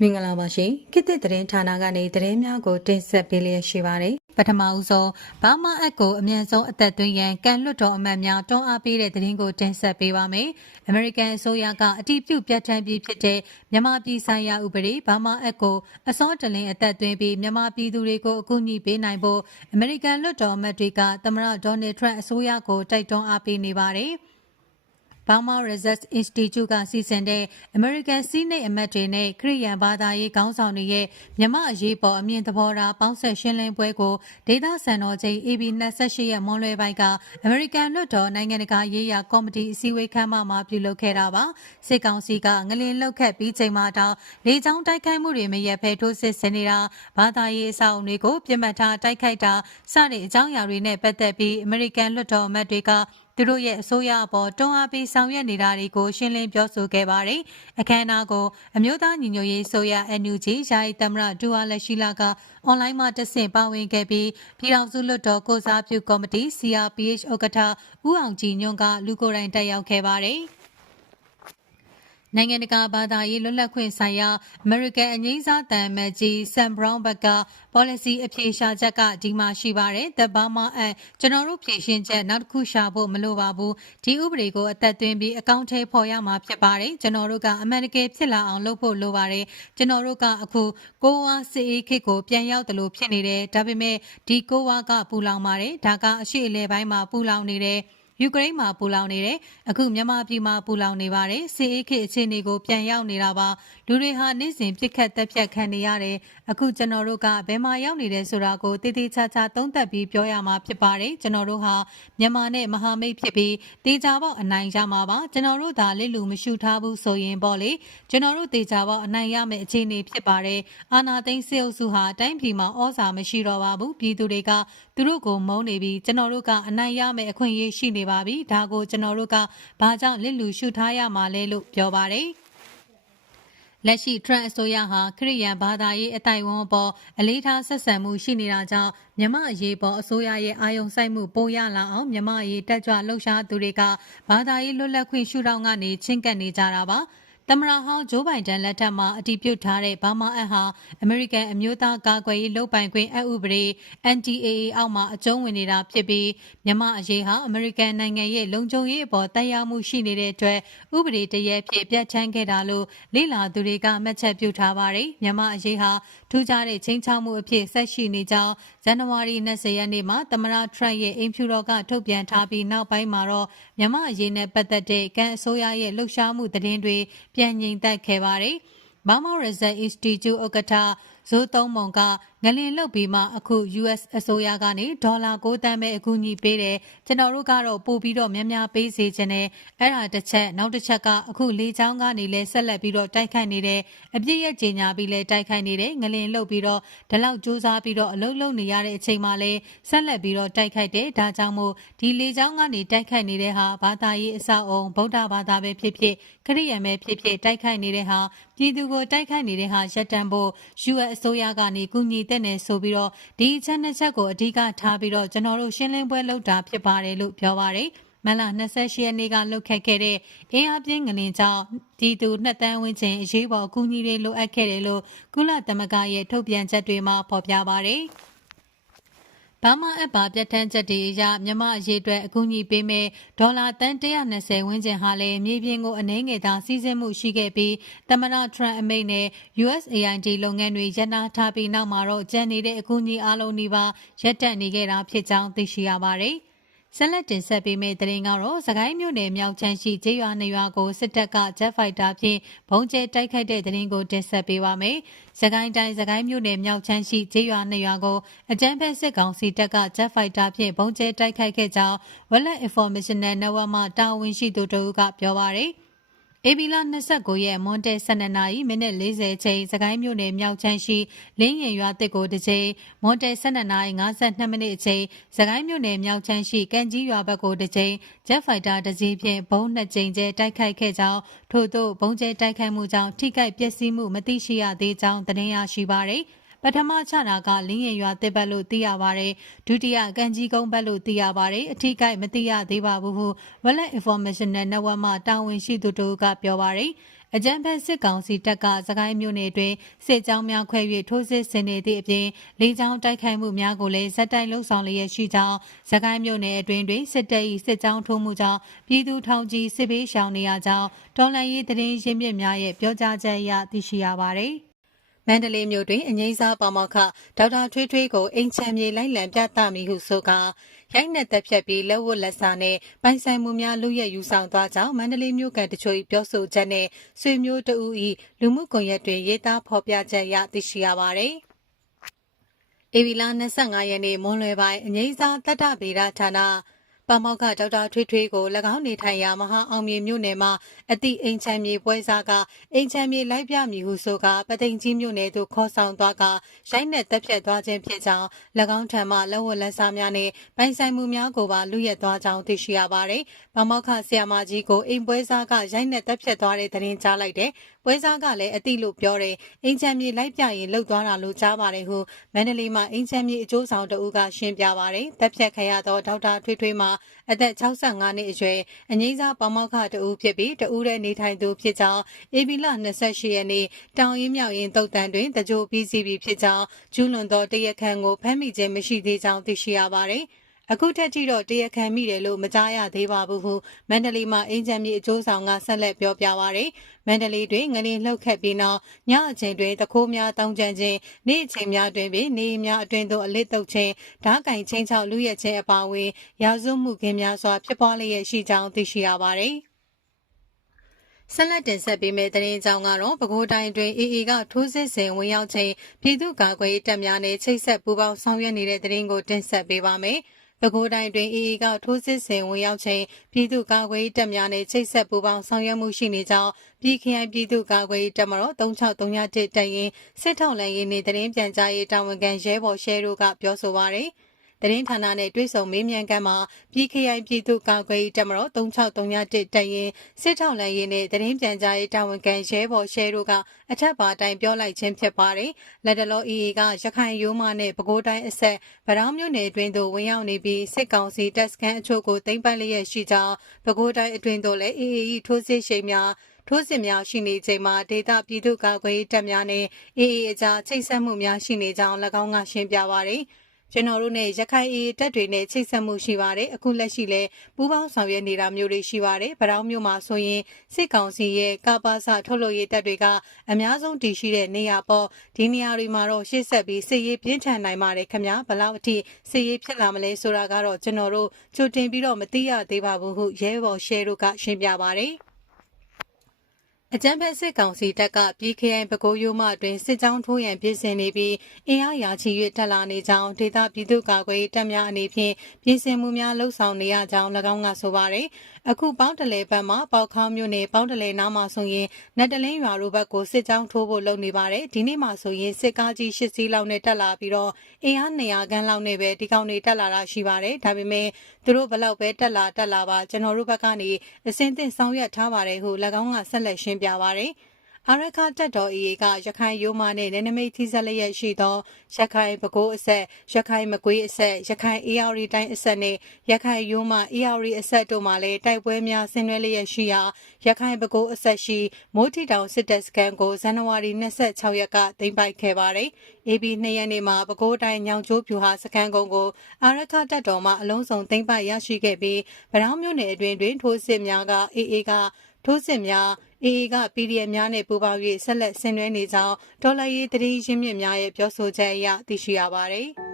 မင်္ဂလာပါရှင်ခေတ်သစ်သတင်းဌာနကနေသတင်းများကိုတင်ဆက်ပေးလျက်ရှိပါတယ် ပထမဦးဆုံးဘာမာအက်ကိုအမြန်ဆုံးအသက်သွင်းရန်ကန်လွတ်တော်အမတ်များတွန်းအားပေးတဲ့သတင်းကိုတင်ဆက်ပေးပါမယ်အမေရိကန်အစိုးရကအတည်ပြုပြဋ္ဌာန်းပြီးဖြစ်တဲ့မြန်မာပြည်ဆိုင်ရာဥပဒေဘာမာအက်ကိုအစောတလင်အသက်သွင်းပြီးမြန်မာပြည်သူတွေကိုအကူအညီပေးနိုင်ဖို့အမေရိကန်လွတ်တော်အမတ်တွေကသမ္မတဒေါ်နယ်ထရန့်အစိုးရကိုတိုက်တွန်းအားပေးနေပါတယ်။ Burma Research Institute ကစီစဉ်တဲ့ American Senate အမတ်တွေနဲ့ခရီးရန်ဘာသာရေးခေါင်းဆောင်တွေရဲ့မြမအရေးပေါ်အမြင်သဘောထားပေါင်းဆက်ရှင်းလင်းပွဲကိုဒေသစံတော်ချိန် AB 28ရက်မွန်လွယ်ပိုင်းက American လွှတ်တော်နိုင်ငံတကာရေးရာကော်မတီအစည်းအဝေးခန်းမမှာပြုလုပ်ခဲ့တာပါစစ်ကောင်စီကငလင်လှုပ်ခတ်ပြီးချိန်မှတောင်လေကြောင်းတိုက်ခိုက်မှုတွေမရက်ဖဲထိုးစစ်ဆင်နေတာဘာသာရေးအဆောက်အုံတွေကိုပြစ်မှတ်ထားတိုက်ခိုက်တာစတဲ့အကြောင်းအရာတွေနဲ့ပတ်သက်ပြီး American လွှတ်တော်အမတ်တွေက သူတို့ရဲ့အစိုးရအပေါ်တွန်းအားပေးဆောင်ရွက်နေတာတွေကိုရှင်းလင်းပြောဆိုခဲ့ပါတယ်။အခမ်းအနားကိုအမျိုးသားညီညွတ်ရေးဆိုရ NUG ယာယီသမ္မတဒူဝါလက်ရှိလာကအွန်လိုင်းမှာတဆင့်ပါဝင်ခဲ့ပြီးပြည်ထောင်စုလွှတ်တော်ကိုစားပြုကော်မတီ CRPH ဥက္ကဋ္ဌဦးအောင်ကြည်ညွန့်ကလူကိုယ်တိုင်တက်ရောက်ခဲ့ပါတယ်။ နိုင်ငံတကာဘာသာရေးလွတ်လပ်ခွင့်ဆိုင်ရာ American အငိမ့်စားတန်မတ်ကြီး Sam Brown ဘက်က policy အဖြေရှာချက်ကဒီမှာရှိပါတယ်။ The Burma Act ကျွန်တော်တို့ဖြေရှင်းချက်နောက်တစ်ခုရှာဖို့မလိုပါဘူး။ဒီဥပဒေကိုအသက်သွင်းပြီးအကောင့်ထဲပေါ်ရမှာဖြစ်ပါတယ်။ကျွန်တော်တို့ကအမှန်တကယ်ဖြစ်လာအောင်လုပ်ဖို့လိုပါတယ်။ကျွန်တော်တို့ကအခုကိုဝါစစ်အေးခေတ်ကိုပြန်ရောက်တယ်လို့ဖြစ်နေတယ်။ဒါပေမဲ့ဒီကိုဝါကပူလောင်ပါတယ်။ဒါကအရှိအလဲပိုင်းမှာပူလောင်နေတယ်။ ယူကရိန်းမှာပူလောင်နေတယ်အခုမြန်မာပြည်မှာပူလောင်နေပါတယ်စစ်အေးခေအခြေအနေကိုပြန်ရောက်နေတာပါလူတွေဟာနေ့စဉ်ပြစ်ခတ်တက်ဖြတ်ခံနေရတယ်အခုကျွန်တော်တို့ကဘယ်မှာရောက်နေတယ်ဆိုတာကိုတည်တည်ချာချာသုံးသပ်ပြီးပြောရမှာဖြစ်ပါတယ်ကျွန်တော်တို့ဟာမြန်မာနဲ့မဟာမိတ်ဖြစ်ပြီးတေချာပေါက်အနိုင်ရမှာပါကျွန်တော်တို့သာလက်လူမရှုထားဘူးဆိုရင်ပေါ့လေကျွန်တော်တို့တေချာပေါက်အနိုင်ရမယ့်အခြေအနေဖြစ်ပါတယ်အာနာသိန်းစေအုပ်စုဟာတိုင်းပြည်မှာဩဇာမရှိတော့ပါဘူးပြည်သူတွေကသူတို့ကိုမုန်းနေပြီးကျွန်တော်တို့ကအနိုင်ရမယ့်အခွင့်အရေးရှိနေပါပြီဒါကိုကျွန်တော်တို့ကဘာကြောင့်လစ်လူရှုထားရမှာလဲလို့ပြောပါတယ်လက်ရှိ Trump အစိုးရဟာခရီးရန်ဘာသာရေးအတိုင်ဝန်းအပေါ်အလေးထားဆက်ဆံမှုရှိနေတာကြောင့်မြမအရေးပေါ်အစိုးရရဲ့အာယုံစိုက်မှုပိုရလာအောင်မြမအရေးတက်ကြွလှုပ်ရှားသူတွေကဘာသာရေးလွတ်လပ်ခွင့်ရှုထောင့်ကနေချင်းကပ်နေကြတာပါ။ သမ္မတဟောင်းဂျိုးဘိုင်ဒန်လက်ထက်မှာအတည်ပြုထားတဲ့ဘာမာအက်ဟာအမေရိကန်အမျိုးသားကာကွယ်ရေးလုပ်ပိုင်ခွင့်အဥပဒေ NDAA အောက်မှာအကျုံးဝင်နေတာဖြစ်ပြီးမြန်မာအရေးဟာအမေရိကန်နိုင်ငံရဲ့လုံခြုံရေးအပေါ်တရားမှုရှိနေတဲ့အတွက်ဥပဒေတရက်ဖြစ်ပြဋ္ဌာန်းခဲ့တာလို့လေ့လာသူတွေကမှတ်ချက်ပြုထားပါတယ်မြန်မာအရေးဟာထူးခြားတဲ့ချင်းချောက်မှုအဖြစ်ဆက်ရှိနေကြောင်းဇန်နဝါရီ20ရက်နေ့မှာသမ္မတထရန့်ရဲ့အင်ဖြူတော်ကထုတ်ပြန်ထားပြီးနောက်ပိုင်းမှာတော့မြန်မာအရေးနဲ့ပတ်သက်တဲ့ကန်အစိုးရရဲ့လှုပ်ရှားမှုသတင်းတွေပြန်ငြိမ်သက်ခဲ့ပါတယ်။ Burma Research Institute ဥက္ကဋ္ဌ ဇိုးသုံးမုံကငလင်လုတ်ပြီးမှအခု US အစိုးရကနေဒေါ်လာ9တန်းပဲအကူအညီပေးတယ်ကျွန်တော်တို့ကတော့ပို့ပြီးတော့များများပေးစေချင်တယ်အဲ့ဒါတစ်ချက်နောက်တစ်ချက်ကအခုလေချောင်းကနေလဲဆက်လက်ပြီးတော့တိုက်ခိုက်နေတယ်အပြစ်ရဲ့ကြီးညာပြီးလဲတိုက်ခိုက်နေတယ်ငလင်လုတ်ပြီးတော့ဒီလောက်စူးစမ်းပြီးတော့အလုံးလုံးနေရတဲ့အချိန်မှလဲဆက်လက်ပြီးတော့တိုက်ခိုက်တယ်ဒါကြောင့်မို့ဒီလေချောင်းကနေတိုက်ခိုက်နေတဲ့ဟာဘာသာရေးအဆောက်အုံဗုဒ္ဓဘာသာပဲဖြစ်ဖြစ်ခရစ်ယာန်ပဲဖြစ်ဖြစ်တိုက်ခိုက်နေတဲ့ဟာပြည်သူကိုတိုက်ခိုက်နေတဲ့ဟာရပ်တန့်ဖို့ US အစိုးရကနေကူညီတဲ့နယ်ဆိုပြီးတော့ဒီအချက်နှစ်ချက်ကိုအဓိကထားပြီးတော့ကျွန်တော်တို့ရှင်းလင်းပွဲလုပ်တာဖြစ်ပါတယ်လို့ပြောပါတယ်မလ28ရက်နေ့ကလှုပ်ခတ်ခဲ့တဲ့အင်အားပြင်းငလင်ကြောင့်ဒီသူနှစ်တန်းဝန်းကျင်အရေးပေါ်အကူအညီတွေလိုအပ်ခဲ့တယ်လို့ကုလသမဂ္ဂရဲ့ထုတ်ပြန်ချက်တွေမှာဖော်ပြပါတယ်။ ဘာမာအပ်ပါပြဋ္ဌာန်းချက်တွေအရမြမအရေးအတွက်အကူအညီပေးမဲ့ဒေါ်လာတန်120ဝန်းကျင်ဟာလည်းမြေပြင်ကိုအနှဲငယ်သာစီးဆင်းမှုရှိခဲ့ပြီးတမနာထရန့်အမိတ်နဲ့ USAID လုပ်ငန်းတွေရပ်နားထားပြီးနောက်မှာတော့ကျန်နေတဲ့အကူအညီအလုံးဒီပါရပ်တန့်နေခဲ့တာဖြစ်ကြောင်းသိရှိရပါတယ်။ ဆက်လက်တင်ဆက်ပေးမယ့်သတင်းကတော့စကိုင်းမြို့နယ်မြောက်ချမ်းရှိကျေးရွာနှစ်ရွာကိုစစ်တပ်ကဂျက်ဖိုက်တာဖြင့်ဘုံကျဲတိုက်ခိုက်တဲ့သတင်းကိုတင်ဆက်ပေးပါမယ်။စကိုင်းတိုင်းစကိုင်းမြို့နယ်မြောက်ချမ်းရှိကျေးရွာနှစ်ရွာကိုအကြမ်းဖက်စစ်ကောင်စီတပ်ကဂျက်ဖိုက်တာဖြင့်ဘုံကျဲတိုက်ခိုက်ခဲ့ကြောင်း Wallet Informational Network မှတာဝန်ရှိသူတို့ကပြောပါရယ်။ ဧပြီလ29ရက်မွန်တဲ12နာရီမိနစ်40ချိန်စကိုင်းမြို့နယ်မြောက်ချမ်းရှိလင်းရင်ရွာတစ်ကိုတစ်ချိန်မွန်တဲ12နာရီ52မိနစ်အချိန်စကိုင်းမြို့နယ်မြောက်ချမ်းရှိကန်ကြီးရွာဘက်ကိုတစ်ချိန်ဂျက်ဖိုက်တာတစ်စီးဖြင့်ဘုံနှစ်ကြိမ်ကျဲတိုက်ခိုက်ခဲ့ကြောင်းထို့သို့ဘုံကျဲတိုက်ခိုက်မှုကြောင့်ထိခိုက်ပျက်စီးမှုမသိရှိရသေးကြောင်းသတင်းရရှိပါရယ် ပထမချတာကလင်းရရွာတစ်ပတ်လို့သိရပါတယ်ဒုတိယကန်ကြီးကုန်းဘက်လို့သိရပါတယ်အထီးကိုက်မသိရသေးပါဘူးဟု Wallet Information Network မှတာဝန်ရှိသူတို့ကပြောပါတယ်အကြံဖက်စစ်ကောင်စီတပ်ကစကိုင်းမြို့နယ်တွင်စစ်ကြောင်းများခွဲ၍ထိုးစစ်ဆင်နေသည့်အပြင်လေကြောင်းတိုက်ခိုက်မှုများကိုလည်းဇက်တိုင်လှုပ်ဆောင်လျက်ရှိကြောင်းစကိုင်းမြို့နယ်အတွင်းတွင်စစ်တပ်၏စစ်ကြောင်းထိုးမှုကြောင့်ပြည်သူထောင်ကြီးစစ်ဘေးရှောင်နေရကြောင်းတော်လှန်ရေးသတင်းရင်းမြစ်များရဲ့ပြောကြားချက်အရသိရှိရပါသည် မန္တလေးမြို့တွင်အငိမ့်စားပါမောက္ခဒေါက်တာထွေးထွေးကိုအိမ်ချမ်းမြေလိုက်လံပြသမိဟုဆိုကာရိုက်နှက်သက်ဖြတ်ပြီးလက်ဝတ်လက်စာနဲ့ပိုင်ဆိုင်မှုများလူရက်ယူဆောင်သွားကြောင်းမန္တလေးမြို့ကတချို့၏ပြောဆိုချက်နဲ့ဆွေမျိုးတဦး၏လူမှုကွန်ရက်တွင်ရေးသားဖော်ပြချက်အရသိရှိရပါသည်။ဧပြီလ25ရက်နေ့မွန်းလွယ်ပိုင်းအငိမ့်စားတတ္တဗေဒဌာန ပမောက္ခဒေါက်တာထွေးထွေးကို၎င်းနေထိုင်ရာမဟာအောင်မြေမြို့နယ်မှာအတိအိမ်ချမ်းမြေပွဲစားကအိမ်ချမ်းမြေလိုက်ပြမည်ဟုဆိုကာပသိမ်ကြီးမြို့နယ်သို့ခေါ်ဆောင်သွားကရိုက်နှက်တပ်ဖြတ်သွားခြင်းဖြစ်ကြောင်း၎င်းထံမှလက်ဝတ်လက်စားများနှင့်ပိုင်ဆိုင်မှုများကိုပါလူရက်သွားကြောင်းသိရှိရပါသည်။ပမောက္ခဆရာမကြီးကိုအိမ်ပွဲစားကရိုက်နှက်တပ်ဖြတ်သွားတဲ့သတင်းကြားလိုက်တဲ့ ပွဲစားကလည်းအတိလို့ပြောတယ်အိမ်ချမ်းမြေလိုက်ပြရင်လှုပ်သွားတာလို့ကြားပါတယ်ဟုမန္တလေးမှာအိမ်ချမ်းမြေအကျိုးဆောင်တဦးကရှင်းပြပါတယ်တပ်ဖြတ်ခရသောဒေါက်တာထွေးထွေးမှာအသက်65နှစ်အရွယ်အငိမ့်စားပေါမောက်ခတဦးဖြစ်ပြီးတဦးတဲ့နေထိုင်သူဖြစ်ကြောင်းဧပြီလ28ရက်နေ့တောင်ရင်းမြောက်ရင်းတုတ်တန်တွင်တကြိုပြီးစီးပြီးဖြစ်ကြောင်းကျူးလွန်သောတရက်ခန့်ကိုဖမ်းမိခြင်းမရှိသေးကြောင်းသိရှိရပါတယ်။ အခုထက်ထိတော့တရားခံမိတယ်လို့မကြားရသေးပါဘူးဟုမန္တလေးမှာအင်ဂျင်မီအကျိုးဆောင်ကဆက်လက်ပြောပြပါရယ်မန္တလေးတွင်ငလင်လှုပ်ခတ်ပြီးနောက်ညအချိန်တွင်တခိုးများတောင်းကျန်ခြင်းနေ့အချိန်များတွင်ပင်နေများအတွင်သို့အလစ်တုပ်ခြင်းဓာကင်ချင်းချောက်လူရဲခြင်းအပါအဝင်ရာဇဝမှုခင်းများစွာဖြစ်ပွားလျက်ရှိကြောင်းသိရှိရပါရယ်ဆက်လက်တင်ဆက်ပေးမယ့်သတင်းကြောင်းကတော့ပဲခူးတိုင်းတွင် AA ကထိုးစစ်ဆင်ဝင်ရောက်ချိန်ပြည်သူ့ကာကွယ်တပ်များနဲ့ချိတ်ဆက်ပူးပေါင်းဆောင်ရွက်နေတဲ့သတင်းကိုတင်ဆက်ပေးပါမယ်။ ပဲခူးတိုင်းတွင် AA ကထိုးစစ်ဆင်ဝင်ရောက်ချိန်ပြည်သူ့ကာကွယ်တပ်များနဲ့ချိတ်ဆက်ပူးပေါင်းဆောင်ရွက်မှုရှိနေကြောင်းပြည်ခိုင်ပြည်သူ့ကာကွယ်တပ်မတော်3631တပ်ရင်းစစ်ထောက်လန်ရေးနေတရင်ပြန်ကြားရေးတာဝန်ခံရဲဘော်ရှဲတို့ကပြောဆိုပါရယ်။ တရင်ဌာနနဲ့တွေ့ဆုံမေးမြန်းခန်းမှာပြည်ခရိုင်ပြည်သူ့ကာကွယ်ရေးတပ်မတော်3631တပ်ရင်းစစ်ထောက်လန်ရေးနဲ့တရင်ပြန်ကြားရေးတာဝန်ခံရဲဘော်ရှဲတို့ကအထက်ပါတိုင်းပြောလိုက်ခြင်းဖြစ်ပါတယ်။လက်တလော AA ကရခိုင်ရိုးမနဲ့ပဲခူးတိုင်းအဆက်ဗရောင်းမြို့နယ်အတွင်းသို့ဝင်ရောက်နေပြီးစစ်ကောင်စီတပ်စခန်းအချို့ကိုသိမ်းပိုက်လျက်ရှိကြောင်းပဲခူးတိုင်းအတွင်းသို့လည်း AA ထိုးစစ်ရှိများထိုးစစ်များရှိနေချိန်မှာဒေသပြည်သူ့ကာကွယ်ရေးတပ်များနဲ့ AA အကြားချိတ်ဆက်မှုများရှိနေကြောင်း၎င်းကရှင်းပြပါရယ်။ ကျွန်တော်တို့နဲ့ရခိုင်အေးတက်တွေနဲ့ချိတ်ဆက်မှုရှိပါတယ်အခုလက်ရှိလဲပူးပေါင်းဆောင်ရွက်နေတာမျိုးတွေရှိပါတယ်ဗတောင်းမျိုးမှာဆိုရင်စစ်ကောင်စီရဲ့ကပါစထုတ်လို့ရေးတက်တွေကအများဆုံးတည်ရှိတဲ့နေရာပေါ်ဒီနေရာတွေမှာတော့ရှေ့ဆက်ပြီးစစ်ရေးပြင်းထန်နိုင်ပါတယ်ခင်ဗျာဘလောက်အထိစစ်ရေးဖြစ်လာမလဲဆိုတာကတော့ကျွန်တော်တို့ကြိုတင်ပြီးတော့မသိရသေးပါဘူးဟုရဲဘော်ရှဲတို့ကရှင်းပြပါတယ် အကြံဖက်စစ်ကောင်စီတပ်ကပြည်ခရိုင်ပဲခူးရိုးမတွင်စစ်ကြောင်းထိုးရန်ပြင်ဆင်နေပြီးအင်အားရာချီ၍တက်လာနေကြောင်းဒေသပြည်သူ့ကာကွယ်တပ်များအနေဖြင့်ပြင်ဆင်မှုများလှုပ်ဆောင်နေရကြောင်း၎င်းကဆိုပါရယ်အခုပေါင်းတလဲဘက်မှာပေါခေါမြို့နယ်ပေါင်းတလဲနားမှာဆိုရင်နတ်တလင်းရွာတို့ဘက်ကိုစစ်ကြောင်းထိုးဖို့လုပ်နေပါတယ်ဒီနေ့မှဆိုရင်စစ်ကားကြီး၈စီးလောက်နဲ့တက်လာပြီးတော့အင်အား200ခန်းလောက်နဲ့ပဲဒီကောင်တွေတက်လာတာရှိပါတယ်ဒါပေမဲ့သူတို့ဘလောက်ပဲတက်လာတက်လာပါကျွန်တော်တို့ဘက်ကနေအစင်းသင့်ဆောင်ရွက်ထားပါတယ်ဟု၎င်းကဆက်လက်ရှင်းပြပါတယ်။ အာရခတက်တော် AA ကရခိုင်ရိုးမနဲ့နယ်နိမိတ်ထိစက်လျက်ရှိသောရခိုင်ပဲခူးအဆက်ရခိုင်မကွေးအဆက်ရခိုင်အေရီတိုင်းအဆက်နဲ့ရခိုင်ရိုးမအေရီအဆက်တို့မှလည်းတိုက်ပွဲများဆင်နွှဲလျက်ရှိရာရခိုင်ပဲခူးအဆက်ရှိမိုးထီတောင်စစ်တပ်စခန်းကိုဇန်နဝါရီ26ရက်ကသိမ်းပိုက်ခဲ့ပါတယ်။ AB 2ရက်နေ့မှာပဲခူးတိုင်းညောင်ကျိုးဖြူဟာစခန်းကုန်းကိုအာရခတက်တော်မှအလုံးစုံသိမ်းပိုက်ရရှိခဲ့ပြီးဗရောင်းမြို့နယ်အတွင်းတွင်ထိုးစစ်များက AA ကထိုးစစ်များ AA က PDF များနဲ့ပူးပေါင်း၍ဆက်လက်ဆင်နွှဲနေကြောင်းဒေါ်လာရေးတည်ရင်းမြစ်များရဲ့ပြောဆိုချက်အရသိရှိရပါတယ်။